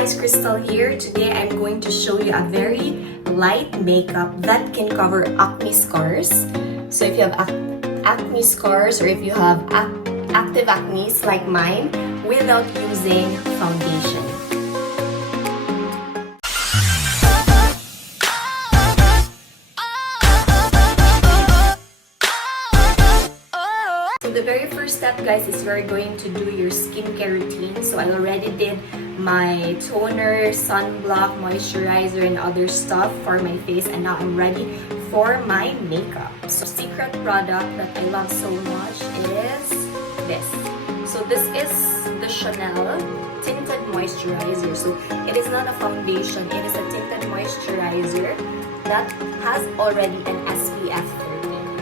guys, Crystal here. Today I'm going to show you a very light makeup that can cover acne scars. So if you have acne scars or if you have active acne like mine without using foundation. So the very first step, guys, is we're going to do your skincare routine. So I already did my toner, sunblock, moisturizer, and other stuff for my face, and now I'm ready for my makeup. So secret product that I love so much is this. So this is the Chanel tinted moisturizer. So it is not a foundation, it is a tinted moisturizer that has already an SPF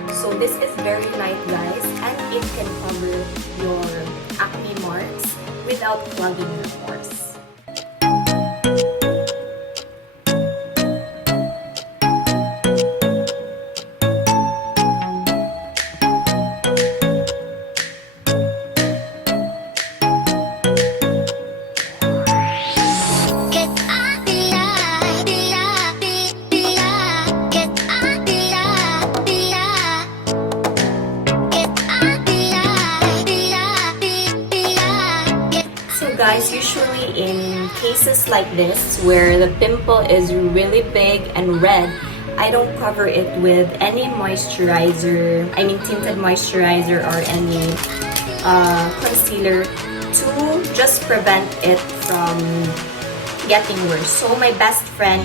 30. So this is very light, guys, and it can cover your acne marks without clogging your pores. Guys, usually in cases like this where the pimple is really big and red, I don't cover it with any moisturizer, tinted moisturizer or any concealer to just prevent it from getting worse. So my best friend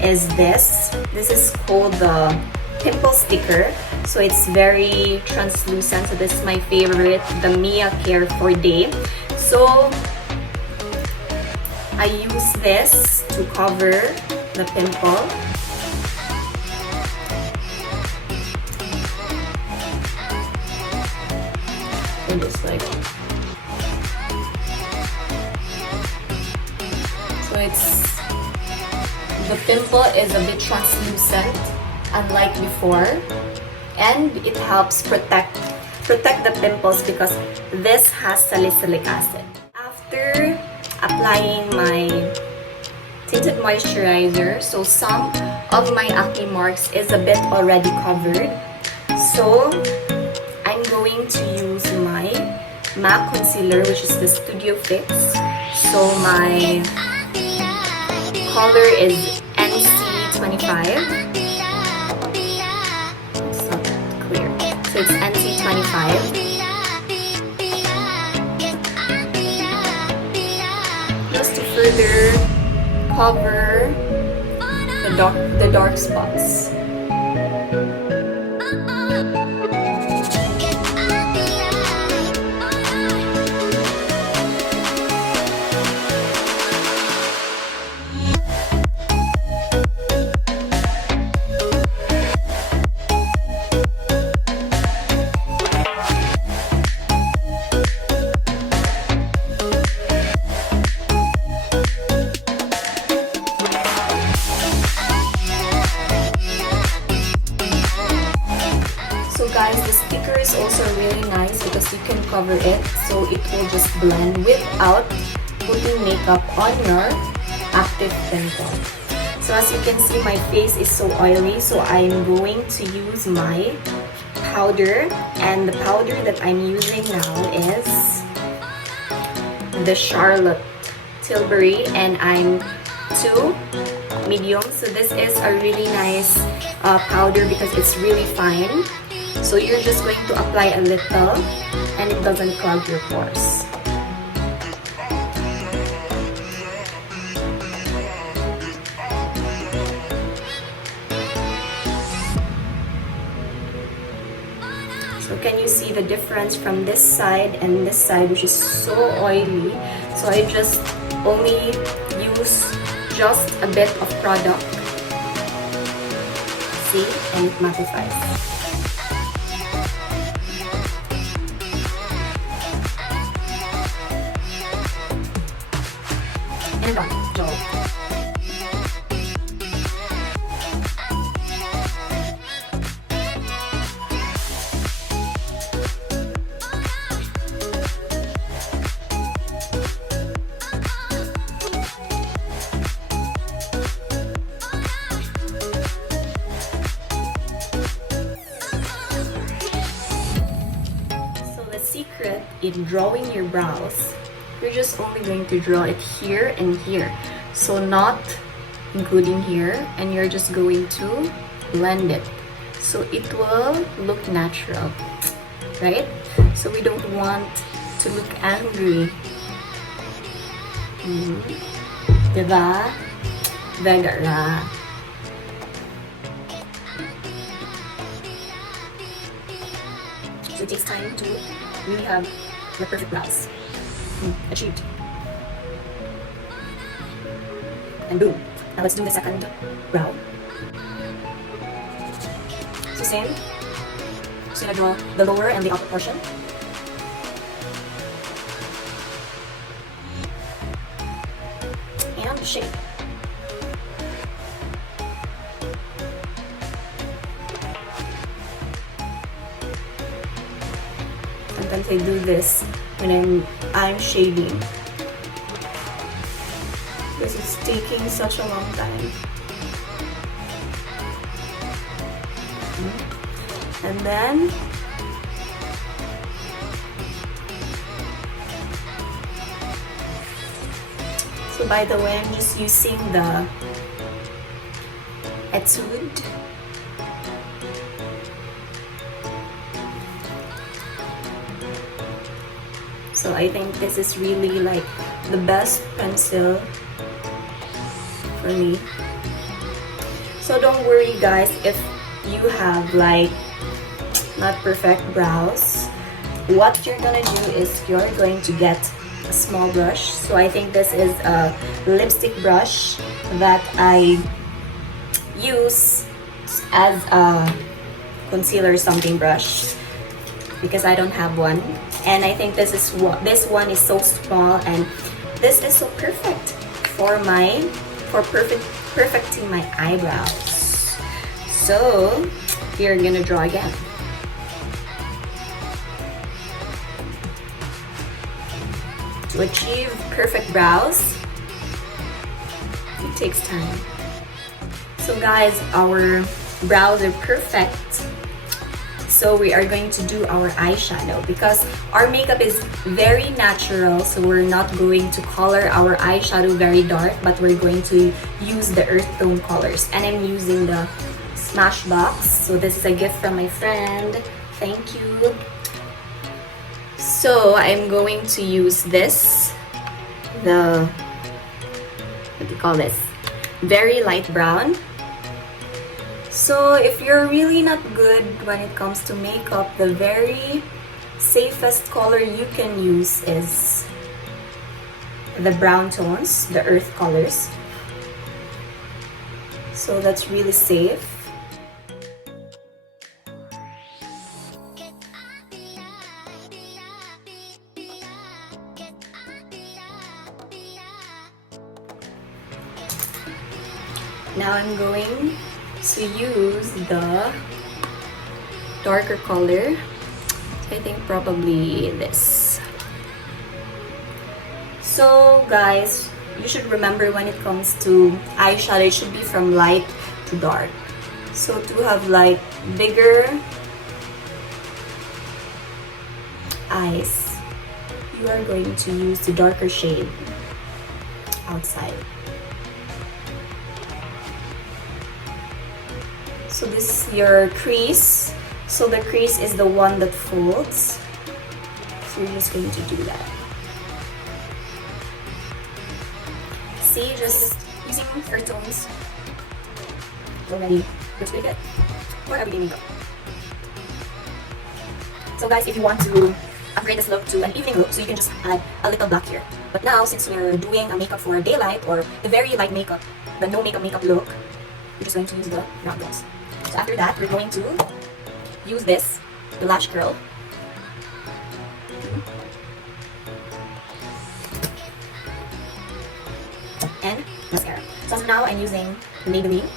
is this. This is called the pimple sticker. So it's very translucent. So this is my favorite, the Mia Care for Day. So I use this to cover the pimple. And just like, so the pimple is a bit translucent, unlike before, and it helps protect the pimples because this has salicylic acid. After applying my tinted moisturizer, so some of my acne marks is a bit already covered. So I'm going to use my MAC concealer, which is the Studio Fix. So my color is NC25. It's not clear. So it's NC25. Further cover the dark spots. Guys, the sticker is also really nice because you can cover it so it will just blend without putting makeup on your active pimple. So as you can see, my face is so oily, so I'm going to use my powder, and the powder that I'm using now is the Charlotte Tilbury, and I'm 2 medium. So this is a really nice powder because it's really fine. So you're just going to apply a little and it doesn't clog your pores. So can you see the difference from this side and this side, which is so oily? So I just only use just a bit of product. See? And it mattifies. And on. secret in drawing your brows, you're just only going to draw it here and here. So not including here, and you're just going to blend it. So it will look natural, right? So we don't want to look angry. Diba? Vegara. So it takes time to really have the perfect brows achieved. And boom. Now let's do the second brow. So same. So I'm gonna draw the lower and the upper portion. And shape. Sometimes I do this when I'm shading. This is taking such a long time. And then so by the way, I'm just using the Etude. So I think this is really like the best pencil for me. So don't worry guys if you have like not perfect brows. What you're gonna do is you're going to get a small brush. So I think this is a lipstick brush that I use as a concealer something brush because I don't have one. And I think this one is so small, and this is so perfect for perfecting my eyebrows. So we're gonna draw again. To achieve perfect brows, it takes time. So guys, our brows are perfect. So we are going to do our eyeshadow because our makeup is very natural. So we're not going to color our eyeshadow very dark, but we're going to use the earth tone colors. And I'm using the Smashbox. So this is a gift from my friend. Thank you. So I'm going to use this, what do you call this? Very light brown. So if you're really not good when it comes to makeup, the very safest color you can use is the brown tones, the earth colors. So that's really safe. Now I'm going to use the darker color. I think probably this. So guys, you should remember when it comes to eyeshadow, it should be from light to dark. So to have like bigger eyes, you are going to use the darker shade outside. So this is your crease. So the crease is the one that folds. So we're just going to do that. See, just using earth tones already looks pretty good for everyday makeup. So guys, if you want to upgrade this look to an evening look, so you can just add a little black here. But now, since we're doing a makeup for daylight or the very light makeup, the no makeup look, we're just going to use the brown tones. So after that, we're going to use this, the lash curl. And mascara. So now I'm using MAYBELLINE.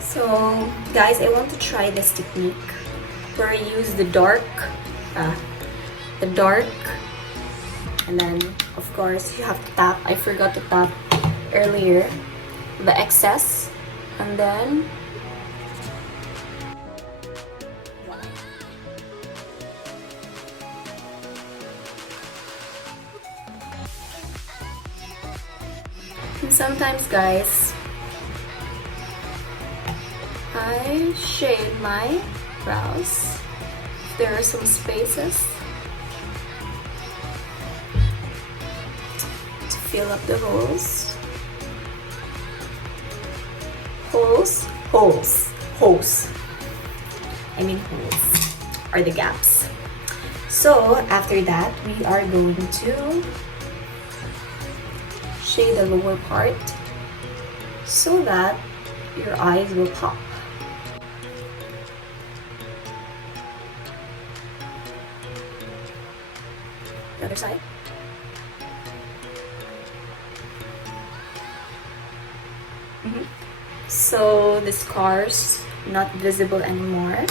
So guys, I want to try this technique where I use the dark, and then of course you have to tap. I forgot to tap earlier the excess, and then sometimes, guys, I shade my brows. There are some spaces to fill up the holes. Holes. I mean holes, or the gaps. So after that, we are going to shade the lower part so that your eyes will pop. The other side. So the scars not visible anymore.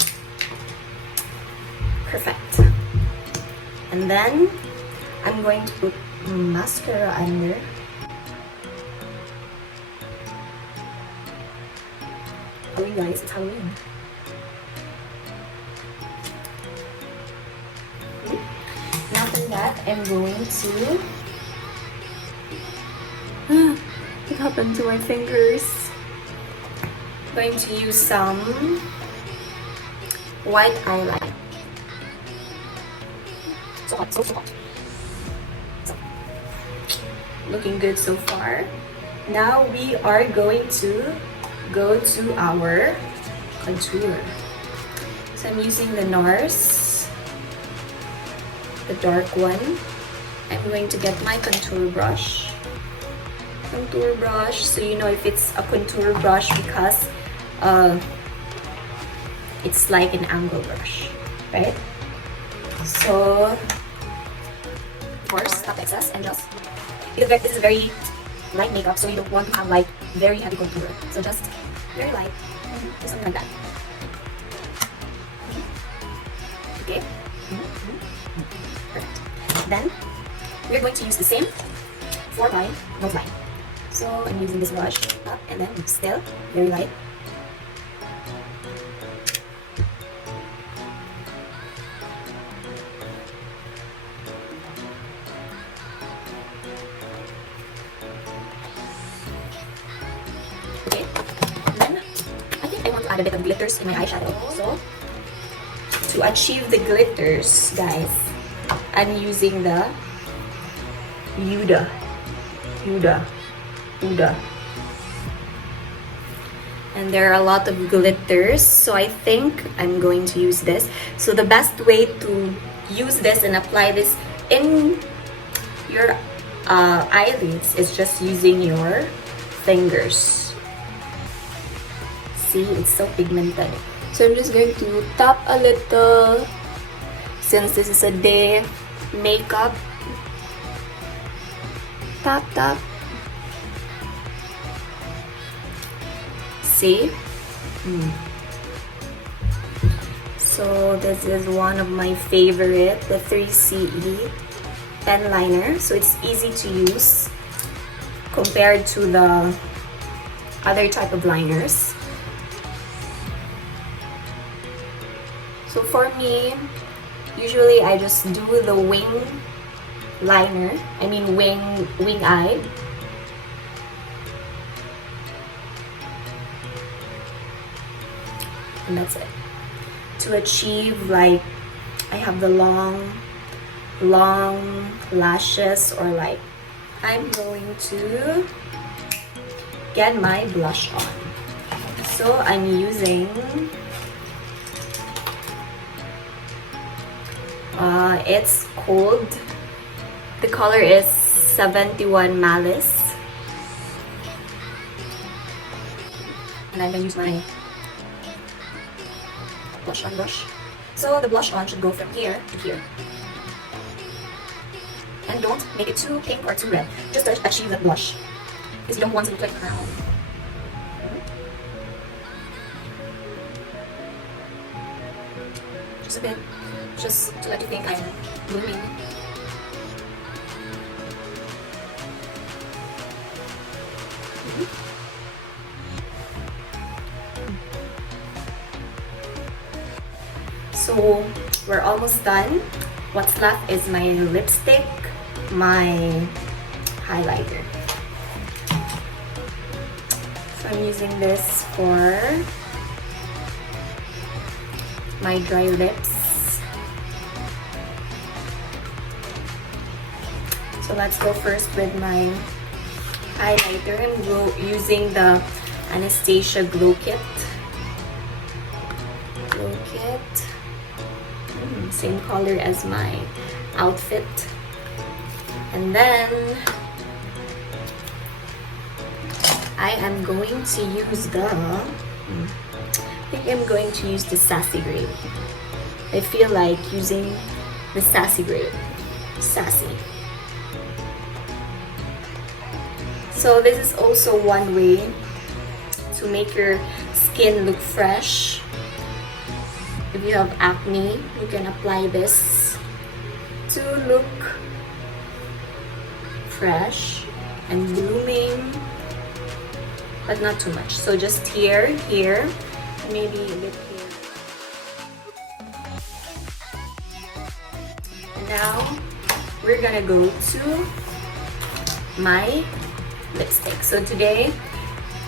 Perfect. And then I'm going to put mascara under. Halloween, guys, it's Halloween. And after that, I'm going to what happened to my fingers? I'm going to use some white eyeliner. So hot, so hot. So, looking good so far. Now we are going to go to our contour. So I'm using the NARS, the dark one. I'm going to get my contour brush. So you know if it's a contour brush because it's like an angle brush, right? So first, stop excess and just, because this is a very light makeup, so you don't want to have like very heavy contour. So just very light, something like that. Okay. Perfect. Then we're going to use the same 4-line nose line. So I'm using this brush up and then still very light. Okay. Then I think I want to add a bit of glitters in my eyeshadow. So to achieve the glitters, guys, I'm using the Huda. And there are a lot of glitters, so I think I'm going to use this. So the best way to use this and apply this in your eyelids is just using your fingers. See, it's so pigmented. So I'm just going to tap a little, since this is a day makeup. Tap. See? So this is one of my favorite, the 3CE pen liner. So it's easy to use compared to the other type of liners. So for me, usually I just do the wing liner, wing eye. And that's it. To achieve, like, I have the long lashes, or like, I'm going to get my blush on. So I'm using it's called, the color is 71 Malice, and I'm gonna use my blush on brush. So the blush on should go from here to here, and don't make it too pink or too red, just to achieve that blush, because you don't want to look like a crown. Just a bit, just to let you think I'm blooming. So we're almost done. What's left is my lipstick, my highlighter. So I'm using this for my dry lips. So let's go first with my highlighter. I'm using the Anastasia Glow Kit. Same color as my outfit. And then I am going to use I think I'm going to use the Sassy Gray. I feel like using the Sassy Gray. Sassy. So this is also one way to make your skin look fresh. If you have acne, you can apply this to look fresh and blooming, but not too much. So just here, maybe a bit here. And now we're gonna go to my lipstick. So today,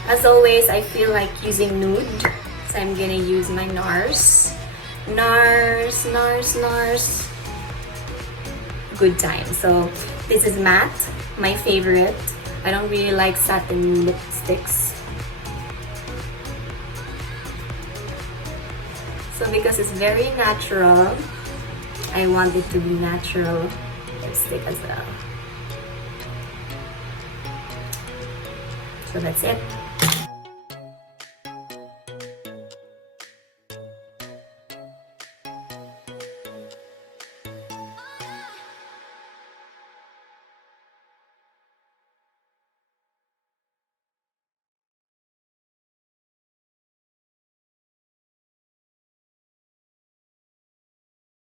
as always, I feel like using nude, so I'm gonna use my NARS. Good time. So this is matte, my favorite. I don't really like satin lipsticks. So because it's very natural, I want it to be natural lipstick as well. So that's it.